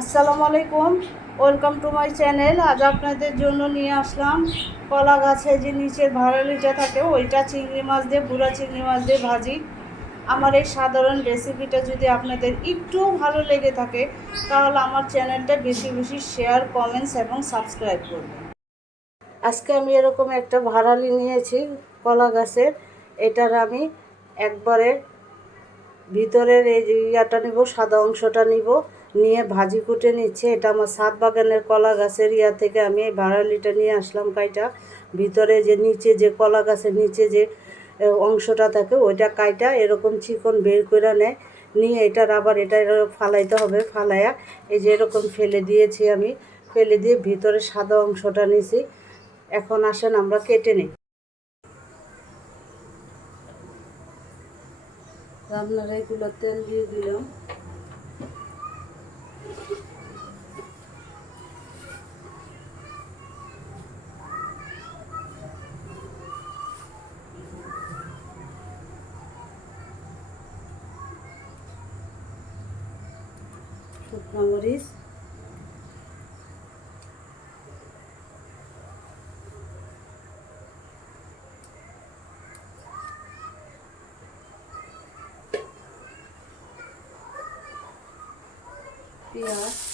আসসালামু আলাইকুম। Welcome to my channel আজ আপনাদের জন্য নিয়ে আসলাম কলা গাছে যে নিচের ভাড়ালিটা থাকে, ওইটা চিংড়ি মাছ দিয়ে বুড়া চিংড়ি মাছ দিয়ে ভাজি। আমার এই সাধারণ রেসিপিটা যদি আপনাদের একটুও ভালো লেগে থাকে, তাহলে আমার চ্যানেলটা বেশি বেশি শেয়ার কমেন্টস এবং সাবস্ক্রাইব করবেন। আজকে আমি এরকম একটা ভাড়ালি নিয়েছি কলা গাছের। এটার আমি একবারে ভিতরের এই ইয়াটা নিব, সাদা অংশটা নিব। নিয়ে ভাজি কুটে নিচ্ছে। এটা আমার সাত বাগানের কলা গাছের ইয়া থেকে আমি এই ভাড়ালিটা নিয়ে আসলাম কাইটা। ভিতরে যে নিচে যে কলা গাছের নিচে যে অংশটা থাকে, ওইটা কাইটা এরকম চিকন বের করে নেয়। নিয়ে এটার আবার এটা ফালাইতে হবে ফালাইয়া এই যে এরকম ফেলে দিয়েছি আমি। ফেলে দিয়ে ভিতরে সাদা অংশটা নিছি। এখন আসেন আমরা কেটে নিই। রান্নার এগুলো তেল দিয়ে দিলাম। শুকনো মরিচ। পেঁয়াজ।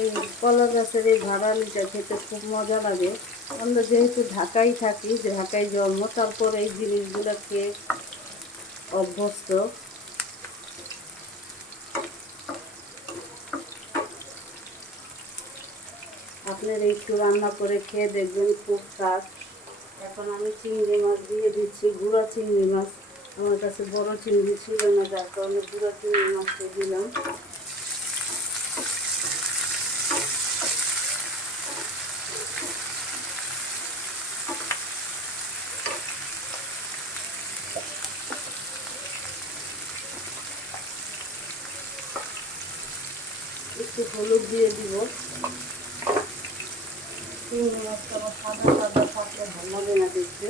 এই কলা গাছের এই ভাড়ালিটা খেতে খুব মজা লাগে। আমরা যেহেতু ঢাকায় থাকি ঢাকায় জন্ম, তারপর এই জিনিসগুলো খেয়ে অভ্যস্ত। আপনারা একটু রান্না করে খেয়ে দেখবেন খুব স্বাদ। এখন আমি চিংড়ি মাছ দিয়ে দিচ্ছি, গুঁড়া চিংড়ি মাছ। আমার কাছে বড় চিংড়ি ছিল না, যার কারণে গুঁড়া চিংড়ি মাছটা দিলাম। একটু হলুদ দিয়ে দিব। ভালো লাগে না দেখতে।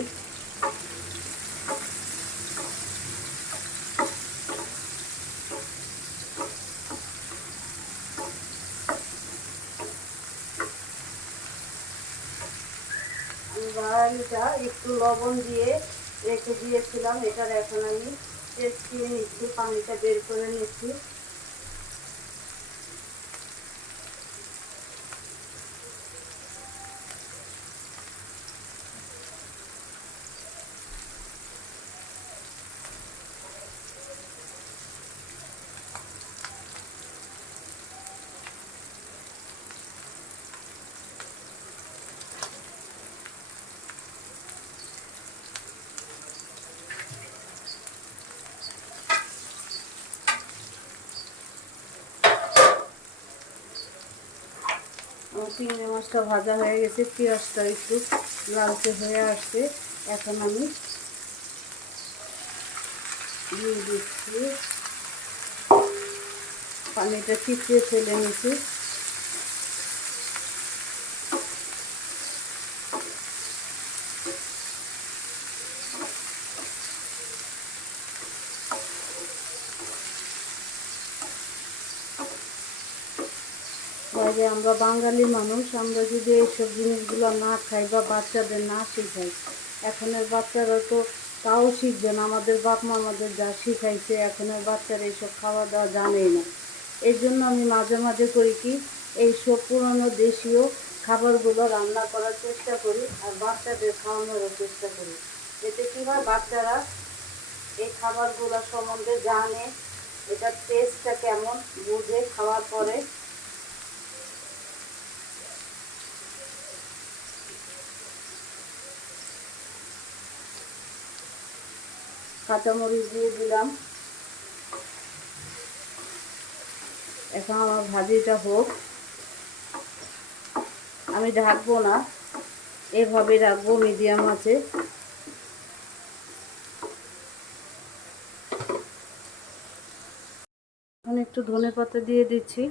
একটু লবণ দিয়ে রেখে দিয়েছিলাম, এটার এখন আমি দিয়ে নিচ্ছি, পানিটা বের করে নিচ্ছি। আমার চিংড়ি মাছটা ভাজা হয়ে গেছে, পেঁয়াজটা একটু লালচে হয়ে আসছে। এখন আমি দিয়ে দিচ্ছি। পানিটা চিপিয়ে ফেলে নিচ্ছি। বাইরে আমরা বাঙালি মানুষ, আমরা যদি এইসব জিনিসগুলো না খাই বা বাচ্চাদের না শেখাই, এখনের বাচ্চারা তো তাও শিখবে না। আমাদের বাপ মা আমাদের যা শিখাইছে, এখনের বাচ্চারা এইসব খাওয়া দাওয়া জানেই না। এই জন্য আমি মাঝে মাঝে করি কি এইসব পুরনো দেশীয় খাবারগুলো রান্না করার চেষ্টা করি আর বাচ্চাদের খাওয়ানোরও চেষ্টা করি। এতে কী হয়, বাচ্চারা এই খাবারগুলো সম্বন্ধে জানে, এটার টেস্টটা কেমন, বুঝে, খাওয়ার পরে কাঁচামরিচ দিয়ে দিলাম। এখন আমার ভাজিটা হোক। আমি ঢাকবো না, এভাবে রাখব, মিডিয়াম আছে। এখন একটু ধনে পাতা দিয়ে দিচ্ছি।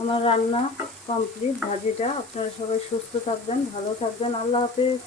আমার রান্না কমপ্লিট ভাজিটা। আপনারা সবাই সুস্থ থাকবেন ভালো থাকবেন। আল্লাহ হাফেজ।